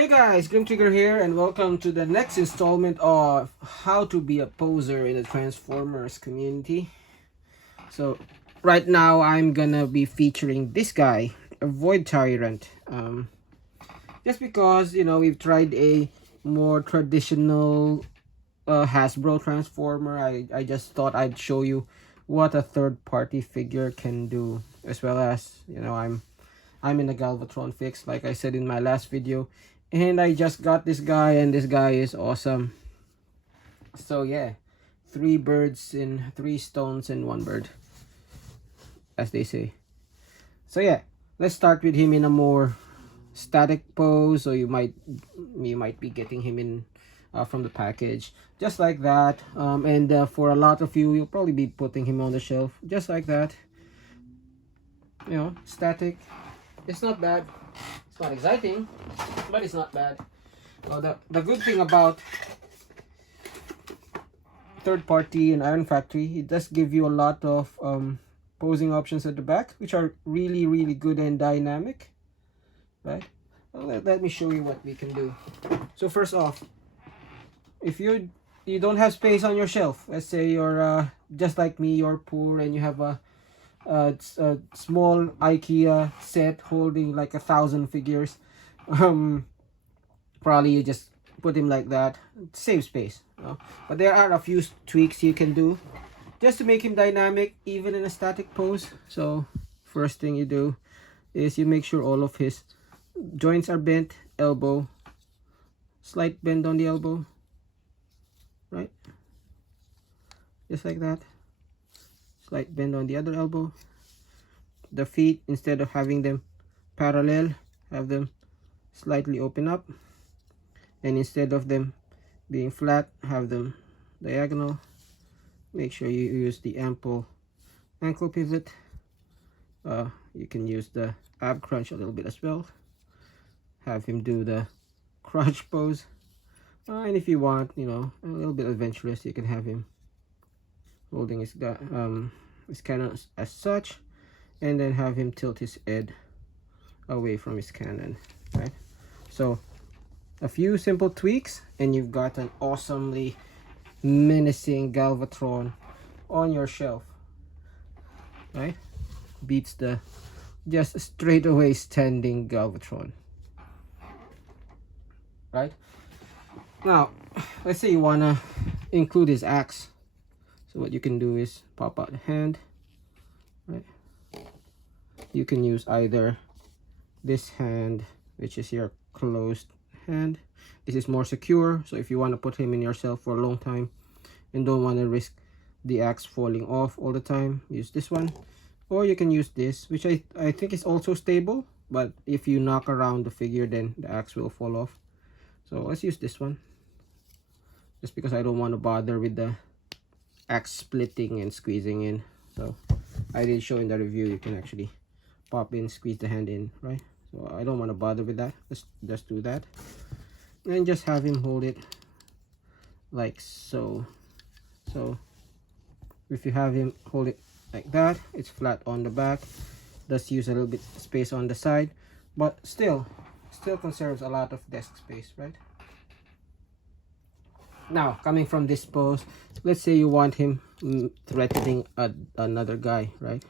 Hey guys, Grim Trigger here, and welcome to the next installment of how to be a poser in the Transformers community. So, right now I'm gonna be featuring this guy, a Void Tyrant. Just because, we've tried a more traditional Hasbro Transformer, I just thought I'd show you what a third-party figure can do, as well as, I'm in a Galvatron fix, like I said in my last video. And I just got this guy, and this guy is awesome. So yeah, 3 birds in 3 stones and 1 bird, as they say. So yeah, let's start with him in a more static pose. So you might be getting him in from the package, just like that. For a lot of you, you'll probably be putting him on the shelf, just like that. Static. It's not bad. It's not exciting, but it's not bad. The good thing about third party and Iron Factory, it does give you a lot of posing options at the back, which are really good and dynamic, right? Well, let me show you what we can do. So first off, if you don't have space on your shelf, let's say you're just like me, you're poor and you have a small IKEA set holding like 1,000 figures, probably you just put him like that, save space, but there are a few tweaks you can do just to make him dynamic even in a static pose. So first thing you do is you make sure all of his joints are bent, elbow, slight bend on the elbow, right, just like that. Slight bend on the other elbow. The feet, instead of having them parallel, have them slightly open up, and instead of them being flat, have them diagonal. Make sure you use the ample ankle pivot. You can use the ab crunch a little bit as well. Have him do the crunch pose, and if you want, a little bit adventurous, you can have him holding his cannon as such, and then have him tilt his head away from his cannon, right? So a few simple tweaks and you've got an awesomely menacing Galvatron on your shelf, right? Beats the just straight away standing Galvatron, right? Now let's say you want to include his axe. So what you can do is pop out the hand, right? You can use either this hand, which is your closed hand. This is more secure, so if you want to put him in yourself for a long time and don't want to risk the axe falling off all the time, use this one. Or you can use this, which I think is also stable, but if you knock around the figure, then the axe will fall off. So let's use this one, just because I don't want to bother with the axe splitting and squeezing in. So I did show in the review you can actually pop in, squeeze the hand in, right? So I don't want to bother with that. Let's just do that and just have him hold it like so. So if you have him hold it like that, it's flat on the back, does use a little bit space on the side, but still conserves a lot of desk space, right? Now, coming from this pose, let's say you want him threatening another guy, right?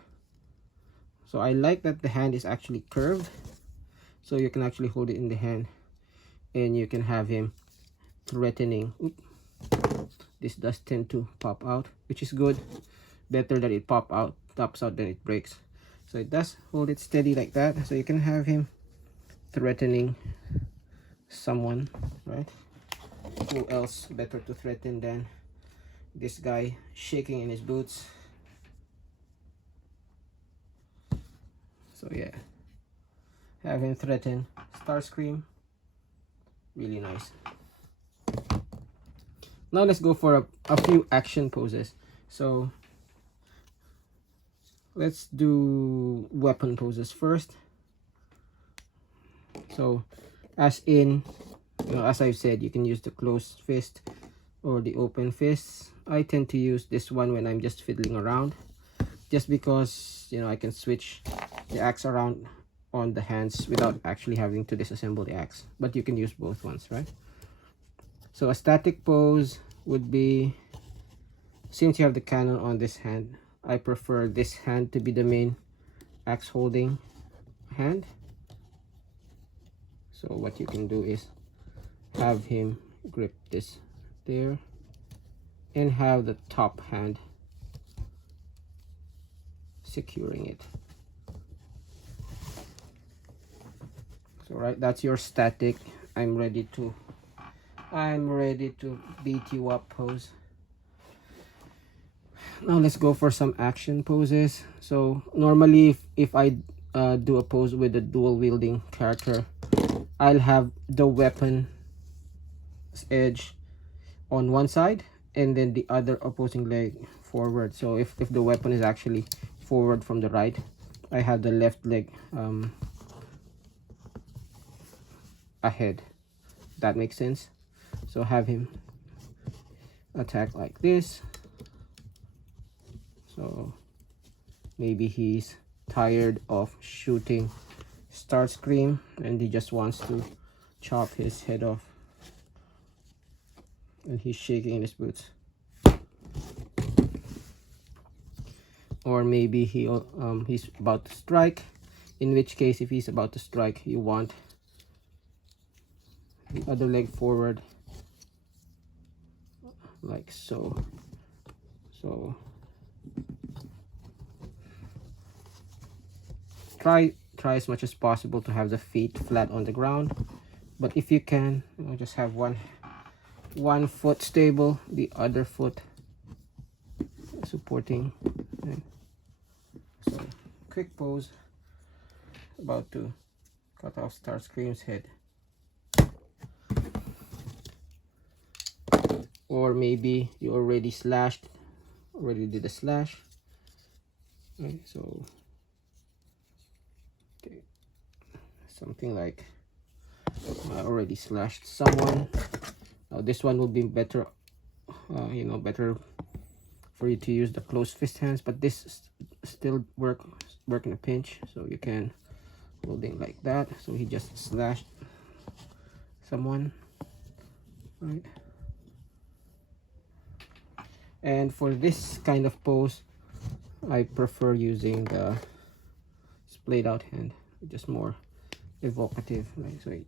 So I like that the hand is actually curved, so you can actually hold it in the hand and you can have him threatening. Oops. This does tend to pop out, which is good. Better that it pops out than it breaks. So it does hold it steady like that, so you can have him threatening someone, right? Who else better to threaten than this guy shaking in his boots? So yeah, have him threaten Starscream. Really nice. Now let's go for a few action poses. So let's do weapon poses first. So as in, as I've said, you can use the closed fist or the open fist. I tend to use this one when I'm just fiddling around, just because I can switch the axe around on the hands without actually having to disassemble the axe, but you can use both ones, right? So a static pose would be, since you have the cannon on this hand, I prefer this hand to be the main axe holding hand. So what you can do is have him grip this there and have the top hand securing it. So right, that's your static I'm ready to beat you up pose. Now let's go for some action poses. So normally if I do a pose with a dual wielding character, I'll have the weapon edge on one side and then the other opposing leg forward. So if the weapon is actually forward from the right, I have the left leg ahead. That makes sense. So have him attack like this. So maybe he's tired of shooting Starscream and he just wants to chop his head off, and he's shaking in his boots. Or maybe he's about to strike, in which case if he's about to strike, you want the other leg forward like so. So try as much as possible to have the feet flat on the ground, but if you can, just have one foot stable, the other foot supporting. So quick pose, about to cut off Starscream's head. Or maybe you already did a slash, right? So okay, something like I already slashed someone. Now this one would be better, better for you to use the closed fist hands, but this still work in a pinch. So you can holding like that. So he just slashed someone, right? And for this kind of pose, I prefer using the splayed out hand, just more evocative. Right? So you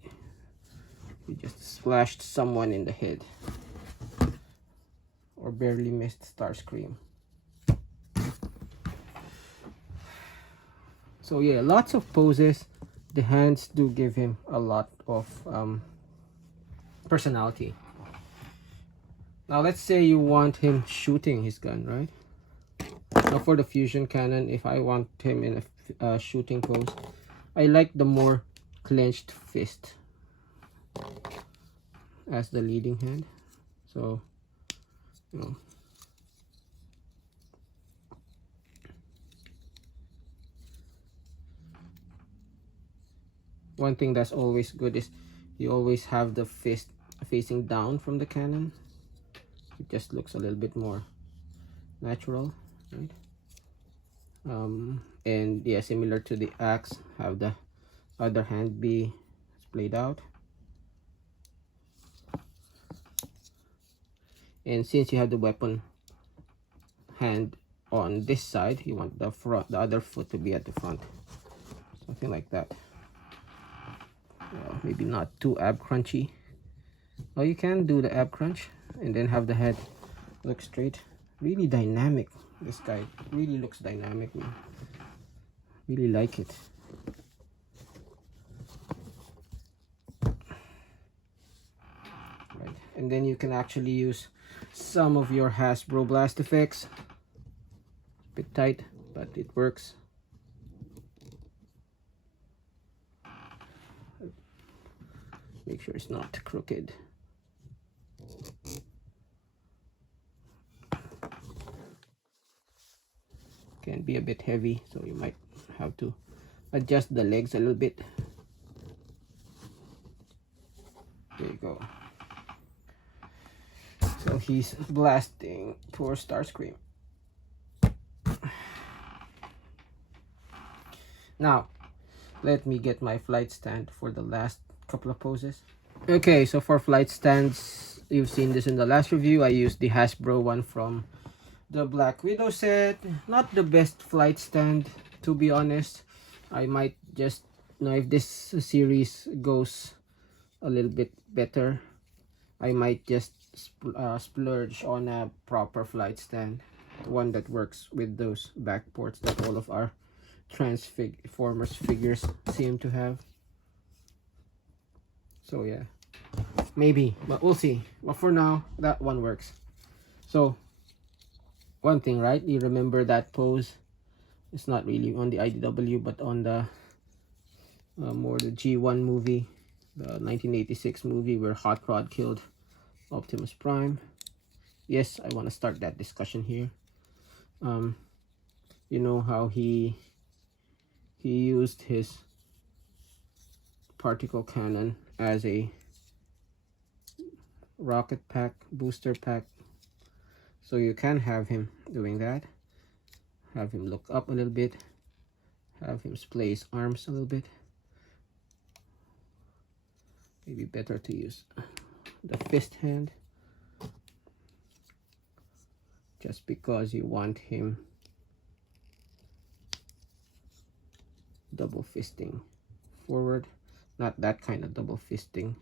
just splashed someone in the head, or barely missed Starscream. So yeah, lots of poses. The hands do give him a lot of personality. Now let's say you want him shooting his gun, right? Now for the fusion cannon, if I want him in a shooting pose, I like the more clenched fist as the leading hand. So, one thing that's always good is you always have the fist facing down from the cannon. It just looks a little bit more natural, right? And yeah, similar to the axe, have the other hand be splayed out. And since you have the weapon hand on this side, you want the other foot to be at the front, something like that. Maybe not too ab crunchy. Or you can do the ab crunch and then have the head look straight. Really dynamic. This guy really looks dynamic, man. Really like it. Right, and then you can actually use some of your Hasbro blast effects. A bit tight, but it works. Make sure it's not crooked. Can be a bit heavy, so you might have to adjust the legs a little bit. There you go. So he's blasting poor Starscream. Now let me get my flight stand for the last couple of poses. Okay, so for flight stands, you've seen this in the last review. I used the Hasbro one from the Black Widow set. Not the best flight stand, to be honest. I might just, if this series goes a little bit better, I might just splurge on a proper flight stand, one that works with those back ports that all of our Transformers figures seem to have. So yeah, maybe, but we'll see. But for now, that one works. So one thing, right, you remember that pose? It's not really on the IDW, but on the more the G1 movie, the 1986 movie where Hot Rod killed Optimus Prime. Yes, I want to start that discussion here. You know how he used his particle cannon as a rocket pack, booster pack. So you can have him doing that. Have him look up a little bit. Have him splay his arms a little bit. Maybe better to use the fist hand, just because you want him double fisting forward. Not that kind of double fisting,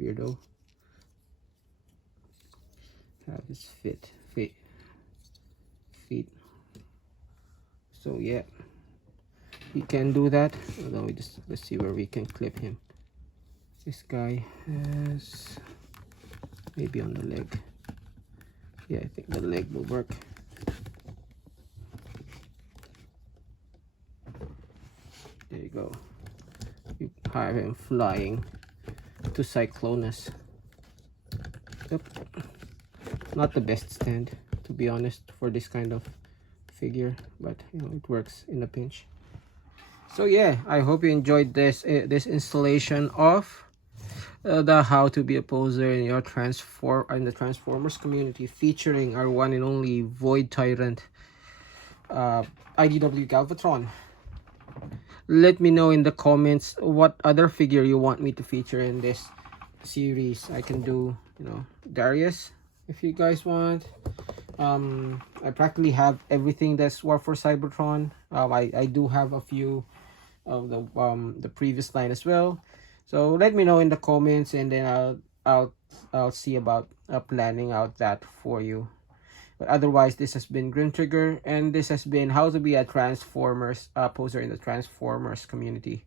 weirdo. Have his feet. So yeah, he can do that. Let's see where we can clip him. This guy has maybe on the leg. Yeah, I think the leg will work. There you go. You have him flying to Cyclonus. Yep. Not the best stand, to be honest, for this kind of figure, but it works in a pinch. So yeah, I hope you enjoyed this installation of the how to be a poser in your the Transformers community, featuring our one and only Void Tyrant IDW Galvatron. Let me know in the comments what other figure you want me to feature in this series. I can do, Darius if you guys want. I practically have everything that's War for Cybertron. I do have a few of the previous line as well. So let me know in the comments, and then I'll see about planning out that for you. But otherwise, this has been Grim Trigger, and this has been how to be a Transformers poser in the Transformers community.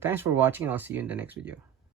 Thanks for watching, and I'll see you in the next video.